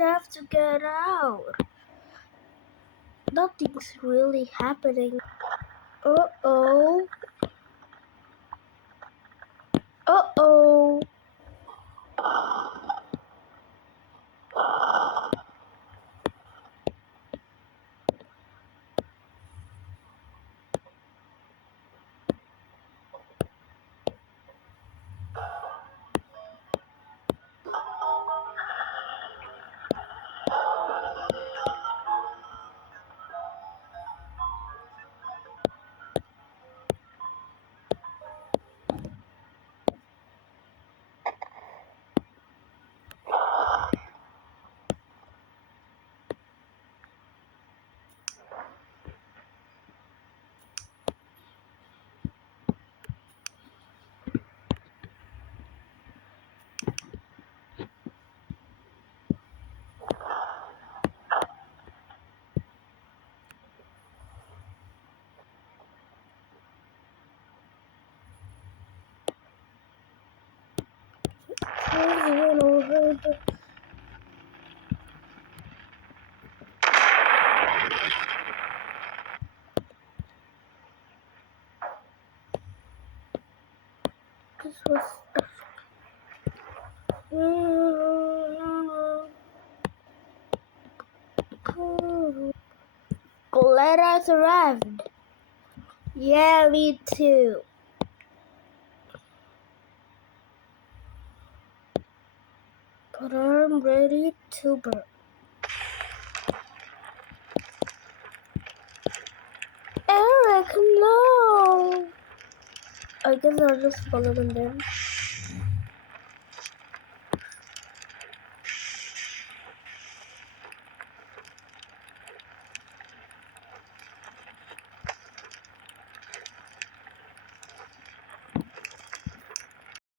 have to get out. Nothing's really happening. Uh-oh. Uh-oh. This was glad I survived. Yeah, me too. But I'm ready to burn. Eric, no! I guess I'll just follow them then.